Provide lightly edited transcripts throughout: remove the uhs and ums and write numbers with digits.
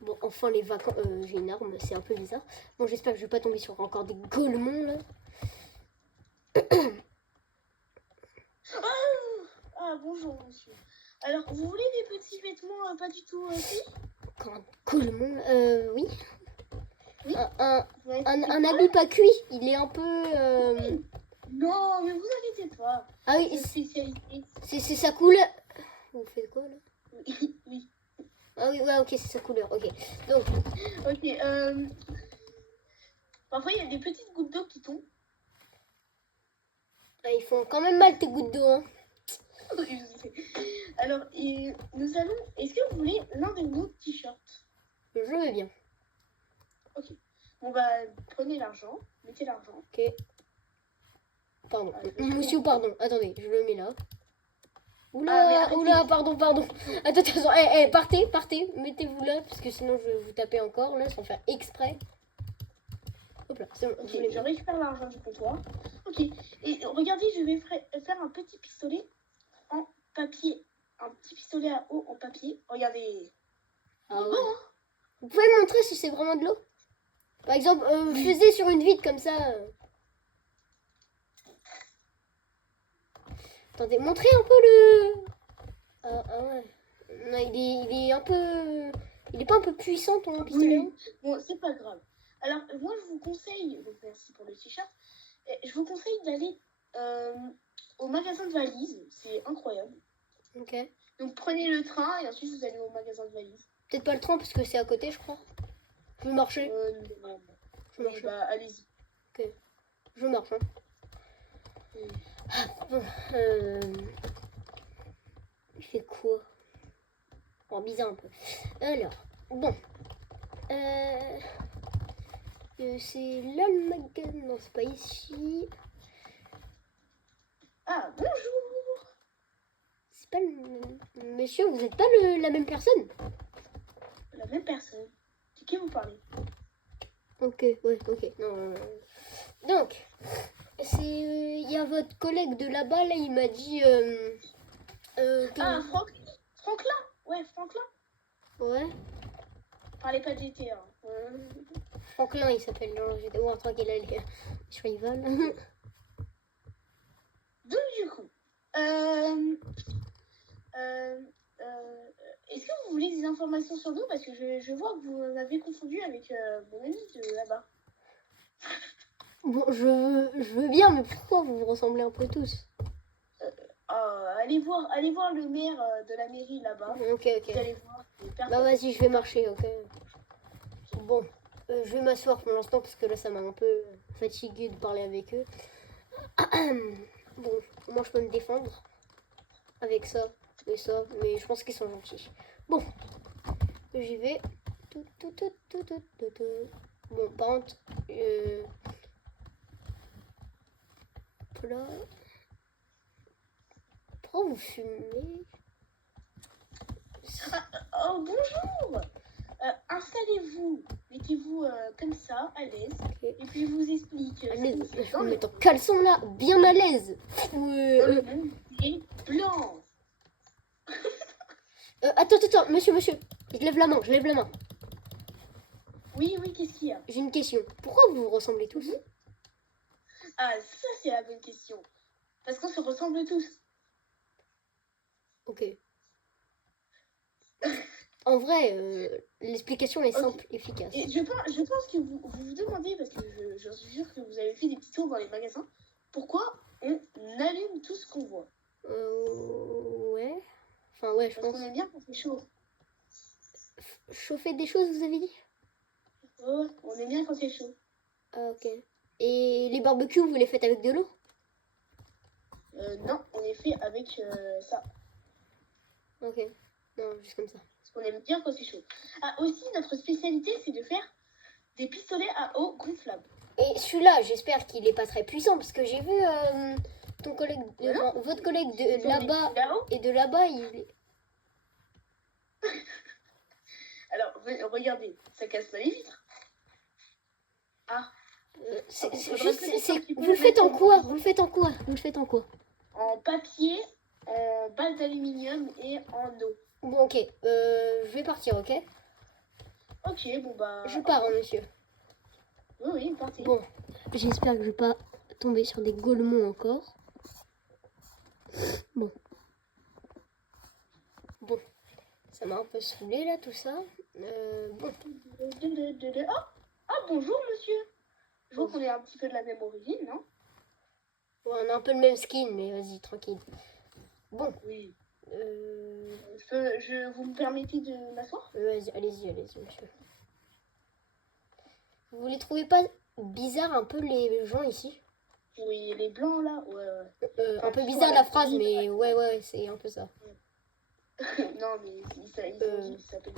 Bon, enfin les vacances. J'ai une arme, c'est un peu bizarre. Bon, j'espère que je vais pas tomber sur encore des golemons là. Ah, bonjour, monsieur. Alors, vous voulez des petits vêtements pas du tout cuits? Encore un golemon. Oui. Oui. Un habit pas cuit. Il est un peu. Non, mais vous inquiétez pas. Ah oui, C'est spécialité. c'est sa couleur. Vous faites quoi là? Oui. Ah oui, ouais, ok, c'est sa couleur. Ok. Donc, Ok. Parfois, il y a des petites gouttes d'eau qui tombent. ils font quand même mal tes gouttes d'eau. Hein. Oui, je sais. Alors, nous allons. Est-ce que vous voulez l'un de nos t-shirts? Je veux bien. Ok. Bon, bah, prenez l'argent. Mettez l'argent. Ok. Pardon. Monsieur, pardon. Attendez, je le mets là. Oula, oula, pardon. Attention, partez. Mettez-vous là, parce que sinon je vais vous taper encore, là, sans faire exprès. Hop là, c'est bon. Ok, je récupère l'argent du comptoir. Ok. Et regardez, je vais faire un petit pistolet en papier. Un petit pistolet à eau en papier. Regardez. Ah ouais. Bon, hein? Vous pouvez me montrer si c'est vraiment de l'eau? Par exemple, faisez sur une vitre comme ça. Attendez, montrez un peu le... Ah ouais. Non, il est un peu... Il est pas un peu puissant ton pistolet? Oui. Bon, c'est pas grave. Alors, moi, je vous conseille, donc merci pour le t-shirt, je vous conseille d'aller au magasin de valises. C'est incroyable. Ok. Donc, prenez le train et ensuite vous allez au magasin de valises. Peut-être pas le train parce que c'est à côté, je crois. Je vais marcher. Non. Je vais marcher. Bah, allez-y. Ok. Je marche, hein. Bon, il fait quoi? Oh, bizarre un peu. Alors, bon. C'est là le magasin. Non, c'est pas ici. Ah, bonjour. C'est pas le... Monsieur, vous êtes pas la même personne? La même personne. De qui vous parlez? Ok, ouais, ok. Non. Donc, c'est... Il y a votre collègue de là-bas, là, il m'a dit... Ah, Franklin. Ouais, Franklin. Ouais. Parlez pas de GTA. Franklin, il s'appelle dans le vidéo. Oh, tranquille, allez. Je rigole. Donc, du coup, est-ce que vous voulez des informations sur nous? Parce que je vois que vous m'avez confondu avec mon ami de là-bas. Bon, je veux bien, mais pourquoi vous vous ressemblez un peu tous? Allez voir le maire de la mairie là-bas. Ok. Vous allez voir. Bah vas-y, je vais marcher, ok. Bon, je vais m'asseoir pour l'instant parce que là, ça m'a un peu fatigué de parler avec eux. Bon, moi, je peux me défendre avec ça et ça, mais je pense qu'ils sont gentils. Bon, j'y vais. Bon, par contre, là... Pourquoi vous fumez? Oh, bonjour. Installez-vous. Mettez-vous comme ça, à l'aise. Okay. Et puis je vous explique. À l'aise. Je vais me mettre en caleçon là, bien à l'aise. Dans le monde est blanc. Attends, monsieur. Je lève la main. Oui, qu'est-ce qu'il y a? J'ai une question. Pourquoi vous vous ressemblez tous? Ah, ça c'est la bonne question. Parce qu'on se ressemble tous. Ok. En vrai, l'explication est simple, efficace. Et je pense que vous vous demandez, parce que je suis sûre que vous avez fait des petits tours dans les magasins, pourquoi on allume tout ce qu'on voit. Ouais. Enfin, ouais, je pense. Parce qu'on aime bien quand c'est chaud. Chauffer des choses, vous avez dit? Ouais, on aime bien quand c'est chaud. Ah, ok. Et les barbecues, vous les faites avec de l'eau? Non, on les fait avec ça. Ok. Non, juste comme ça. Parce qu'on aime bien quand c'est chaud. Ah, aussi, notre spécialité, c'est de faire des pistolets à eau gonflables. Et celui-là, j'espère qu'il est pas très puissant, parce que j'ai vu ton collègue, votre collègue de là-bas et de là-bas, il est... Alors, regardez, ça casse pas les vitres. Ah. Vous le faites en quoi? En papier, en balle d'aluminium et en eau. Bon, ok. Je vais partir, ok? Ok, bon bah. Je pars, hein, monsieur. Oui, oui, partez. Bon, j'espère que je vais pas tomber sur des golemons encore. Bon. Bon, ça m'a un peu saoulé là tout ça. Bon. Ah, bonjour monsieur. Je vois qu'on est un petit peu de la même origine, non? Ouais, on a un peu le même skin, mais vas-y, tranquille. Bon. Oui. Vous me permettez de m'asseoir? Vas-y, allez-y, monsieur. Vous les trouvez pas bizarres un peu les gens ici? Oui, les blancs là, ouais. Un peu bizarre la phrase, mais ouais, c'est un peu ça. Non, mais ils s'appellent.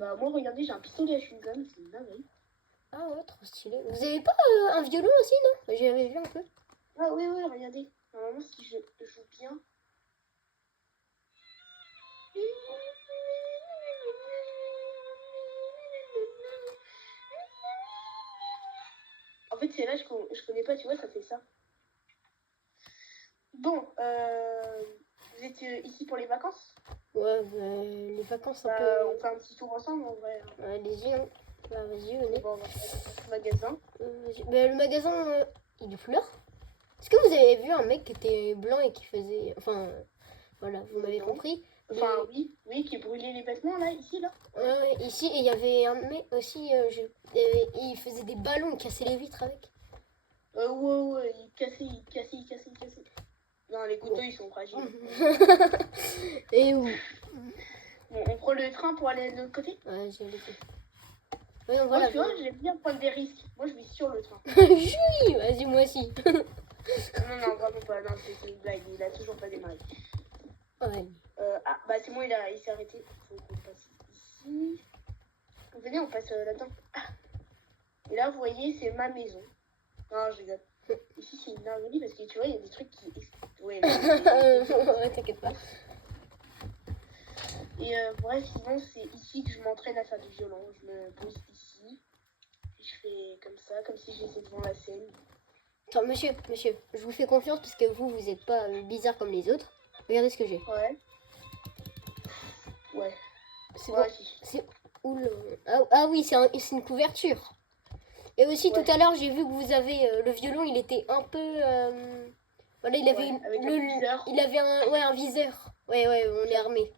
Bah, moi, regardez, j'ai un pistolet à chewing-gum, c'est une dinguerie. Ah ouais, trop stylé. Vous avez pas un violon aussi, non? J'avais vu un peu. Ah oui, oui, regardez. Normalement, si je joue bien. En fait, c'est là, je connais pas, tu vois, ça fait ça. Bon, vous êtes ici pour les vacances? Ouais, les vacances un peu... On fait un petit tour ensemble, en vrai. Allez-y, hein. Bah, vas-y, venez. Bon, on va faire le magasin. Le magasin, il est fleur. Est-ce que vous avez vu un mec qui était blanc et qui faisait... Enfin, voilà, vous m'avez Non. compris. Enfin, oui, qui brûlait les vêtements, là, ici, là. Ici, et il y avait un mec aussi, il faisait des ballons, il cassait les vitres avec. Ouais, il cassait. Non, les couteaux, ils sont fragiles. Et où? Bon, on prend le train pour aller de l'autre côté? Ouais, j'ai laissé. Ouais, donc Moi, voilà. tu vois, j'aime bien prendre des risques. Moi, je vais sur le train. Oui, vas-y, moi aussi. Non, vraiment pas. Non, c'est une blague. Il a toujours pas démarré. Ouais. Bah, c'est bon, il s'est arrêté. Faut qu'on passe ici. Venez, on passe là-dedans. Et là, vous voyez, c'est ma maison. Non, je rigole. Ici, c'est une dinguerie parce que tu vois, il y a des trucs qui. Ouais, Ouais, t'inquiète pas. Et bref, sinon, c'est ici que je m'entraîne à faire du violon. Je me pose ici. Et je fais comme ça, comme si j'étais devant la scène. Attends, monsieur, je vous fais confiance parce que vous êtes pas bizarre comme les autres. Regardez ce que j'ai. Ouais. C'est Moi bon. aussi. C'est où le... Ah oui, c'est une couverture. Et aussi, tout à l'heure, j'ai vu que vous avez le violon, il était un peu... Voilà, il avait avec un viseur. il avait un viseur. Ouais, on est armé.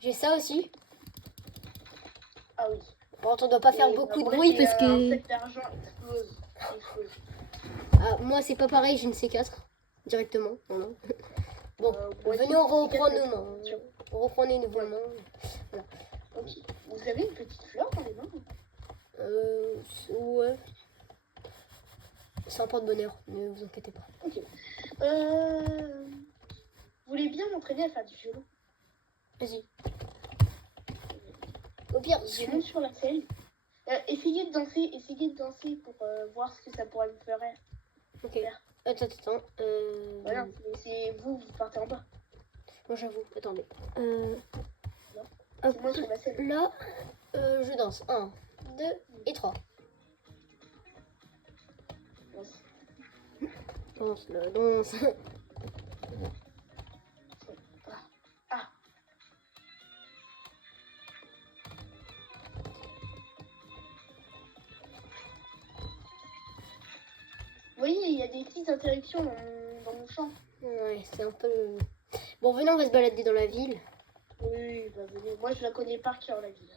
J'ai ça aussi. Ah oui. Bon, on doit pas faire beaucoup de bruit parce que... Un sac d'argent explose. Ah, moi, c'est pas pareil, j'ai une C4 directement. Voilà. Bon, venez, on reprend nos mains. On reprend les nouveaux mains. Voilà. Ok. Vous avez une petite fleur dans les mains? Ouais. C'est un porte-bonheur, ne vous inquiétez pas. Ok. Vous voulez bien m'entraîner à faire du violon? Vas-y. Au pire, je monte sur la scène. Essayez de danser pour voir ce que ça pourrait me faire. Ok. Attends. Voilà, c'est vous partez en bas. Moi j'avoue, attendez. C'est moi sur la scène. Là, je danse. 1, 2 et 3. Danse. Vous voyez, il y a des petites interruptions dans mon chant. Ouais, c'est un peu... Bon, venez, on va se balader dans la ville. Oui, bah venez. Moi, je la connais par cœur, la ville.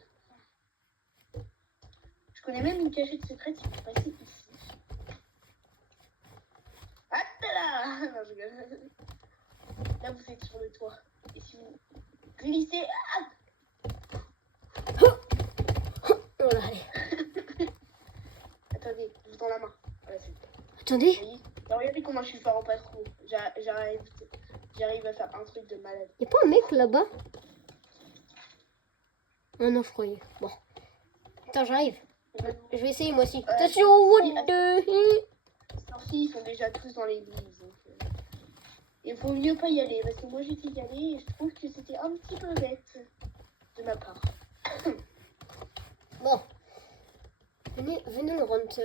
Je connais même une cachette secrète qui peut passer ici. Ah là. Non, je rigole. Là, vous êtes sur le toit. Et si vous glissez... Voilà, allez. Attendez, je vous tends la main. Voilà, attendez. Alors, regardez comment je suis fort en patrouille. J'arrive à faire un truc de malade. Y'a pas un mec là-bas? Oh non, je croyais. Bon. Attends, j'arrive. Je vais essayer moi aussi. Attention, what the... Sorciers, ils sont déjà tous dans l'église. Il faut mieux pas y aller. Parce que moi, j'étais y allée et je trouve que c'était un petit peu bête de ma part. Bon. Venez, on rentre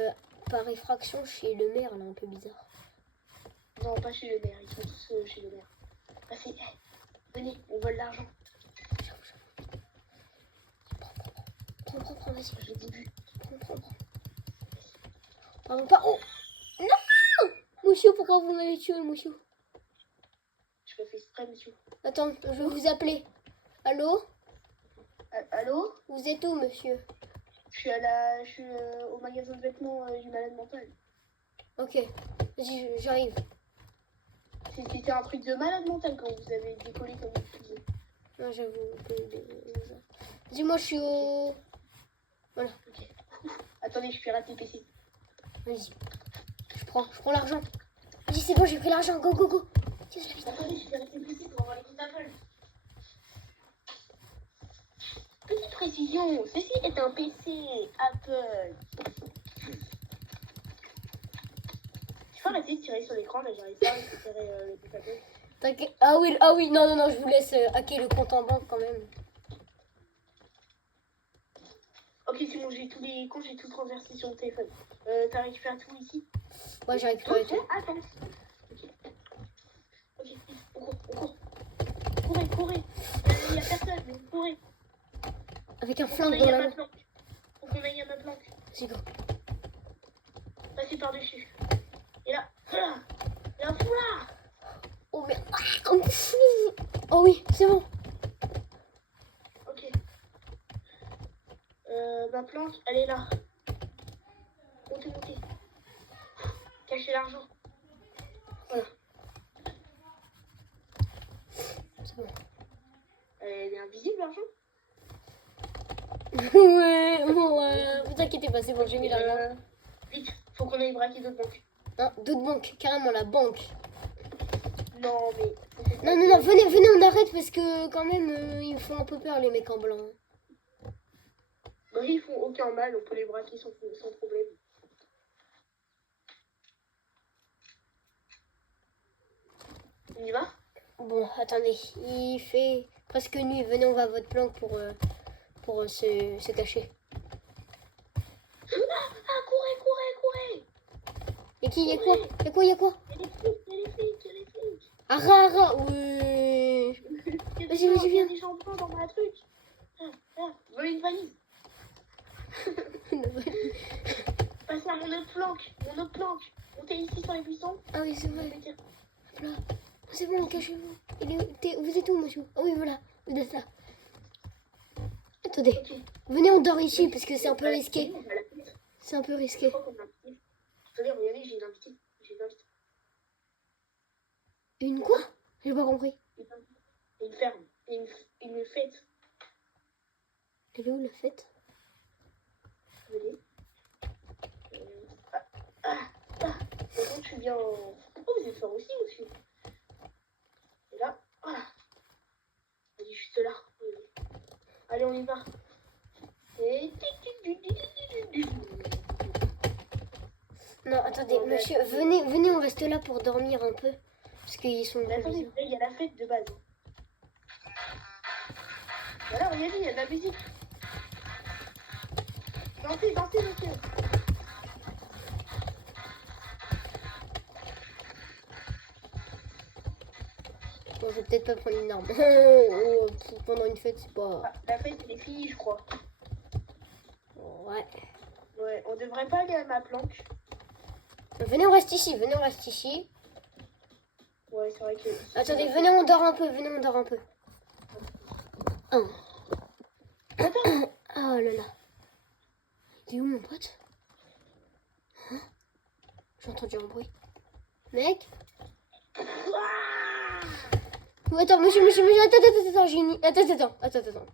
par effraction chez le maire, là, un peu bizarre. Non, pas chez le maire. Ils sont tous chez le maire. Passez. Venez, on vole l'argent. vas-y. J'ai dit but. Prends. Pardon, pas. Oh non! Monsieur, pourquoi vous m'avez tué, monsieur? Je me fais exprès, monsieur. Attends, je vais vous appeler. Allô? Allô? Vous êtes où, monsieur? Je suis au magasin de vêtements du malade mental. Ok, vas-y, j'arrive. C'était un truc de malade mental quand vous avez décollé comme vous disiez. Non, j'avoue. Vas-y, moi, je suis au... Voilà, Ok. Attendez, je pirate les PC. vas-y. Je prends l'argent. Vas-y, c'est bon, j'ai pris l'argent. Go, go, go. Tiens, je la vite. Attendez, je pirate les PC pour avoir les comptes Apple. Petite précision, ceci est un PC Apple. Tu peux arrêter de tirer sur l'écran, là j'arrive pas à récupérer le compte Apple. T'inquiète. Ah oui, non, je vous laisse hacker le compte en banque quand même. Ok, c'est bon, j'ai tous les comptes, j'ai tout transversé sur le téléphone. T'as récupéré tout ici? Ouais, j'ai récupéré tout. Attends. Ok, on court. Courez. Il y a personne, mais courez. Avec un Faut qu'on flingue aille dans à la ma main. planque. Faut qu'on aille à ma planque. C'est go. Passez par-dessus. Et là, foulard. Oh merde. Oh oui, c'est bon. Ok. Ma planque, elle est là. Montez. Cachez l'argent. Voilà. C'est bon. Elle est invisible, l'argent? ouais. Vous inquiétez pas, c'est bon, j'ai mis l'argent. Vite, faut qu'on aille braquer d'autres banques. Hein, d'autres banques, carrément la banque. Non, mais... Non, venez, on arrête parce que quand même, ils me font un peu peur les mecs en blanc. Bah, ils font aucun mal, on peut les braquer sans problème. On y va? Bon, attendez, il fait presque nuit. Venez, on va à votre planque pour se cacher. Ah, courez! Et qui, y a quoi? Il y a les flics. Ara, ouais. Vas-y, Il y viens. a des gens blancs dans ma truc. Volez une valise. Passez à mon autre planque. Montez ici sur les buissons. Ah oui, c'est vrai. Mettez- Voilà. C'est bon, cachez-vous. Vous êtes où, monsieur? Ah oui, voilà, vous êtes là. Attendez, Ok. venez, on dort ici parce que c'est un peu risqué. On va la fenêtre. C'est un peu Je risqué. crois qu'on a un petit- Attendez, regardez, j'ai une invitée. Une quoi? J'ai pas compris. Une ferme. Une fête. Elle est où la fête? Venez. Maintenant, je suis bien. Oh, vous êtes fort aussi, monsieur. Et là, voilà. Elle est juste là. Allez, on y va. Et... Non, attendez, monsieur, venez, on reste là pour dormir un peu. Parce qu'ils sont... Mais attendez, il y a la fête de base. Voilà, regardez, il y a de la musique. Dansez, monsieur. Bon, je vais peut-être pas prendre une arme. Pendant une fête, c'est pas... Ah, la fête, elle est finie, je crois. Ouais. Ouais, on devrait pas aller à ma planque. Venez, on reste ici, Ouais, c'est vrai que... Attendez, venez, on dort un peu, Oh. Oh là là. Il est où mon pote? Hein? J'ai entendu un bruit. Mec? Attends, monsieur, attends, j'ai une... Attends.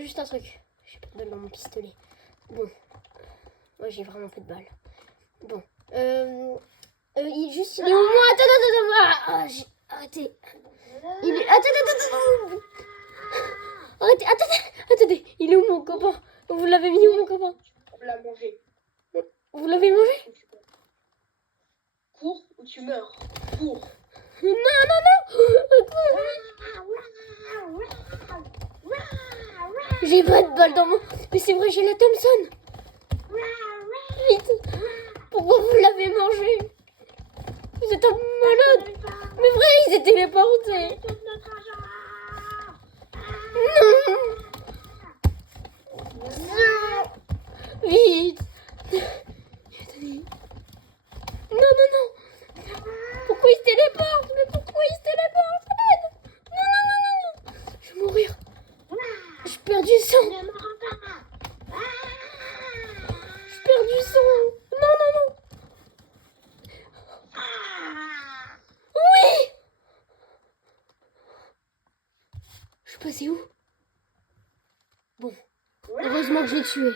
Juste un truc. J'ai pas de balle dans mon pistolet. Bon. Moi, j'ai vraiment pas de balle. Bon. Il est où moi? Attends. Arrêtez. Il est... Attends. Attendez. Il est où mon copain? Vous l'avez mis où mon copain? On l'a mangé. Vous l'avez mangé? Cours ou tu meurs. Cours. Non. J'ai pas de balle dans mon... Mais c'est vrai, j'ai la Thompson. Vite. Pourquoi vous l'avez mangé? Vous êtes un malade. Mais vrai, ils étaient téléportés. Non. Vite. Non, non, non. Pourquoi il se téléporte? Mais pourquoi il se téléporte? Aide. Non, non, non, non, non. Je vais mourir. Je perds du sang. Ne me rends pas. Je perds du sang. Non, non, non. Oui. Je suis passé où? Bon, heureusement que je l'ai tué.